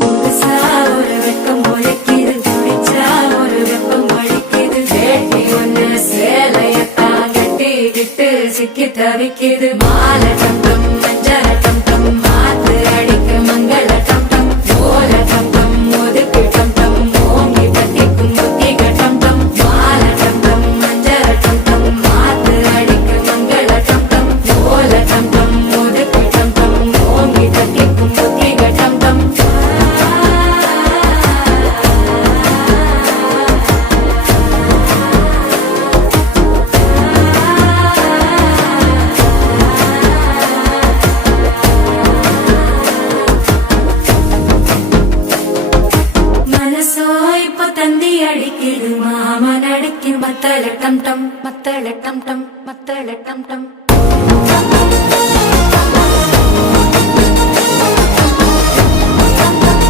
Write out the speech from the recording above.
புதுசா ஒரு வெக்கம் முளைக்குது, பிடிச்சா ஒரு வெப்பம் அடிக்குது. வேட்டி ஒண்ணு சேலையத்தான் கட்டிக்கிட்டு சிக்கி தவிக்குது. மாலை டம்டம் மஞ்சள டம்டம் மாத்து அடிக்க மங்கள டம்டம் ஓல டம்டம் ஒதுக்கு டம்டம் ஓங்கி தட்டிக்கும் புத்திக டம்டம். மாலை டம்டம் மஞ்சள டம்டம் மாத்து அடிக்க மங்கள டம்டம் ஓல டம்டம் ஒதுக்கு டம்டம் ஓங்கி தட்டிக்கும் புத்திக டம்டம். மனசோ இப்ப தந்தி அடிக்குது, மாமன் அடிக்கும் மத்தள டம் டம் மத்தள டம் டம் மத்தள டம் டம்.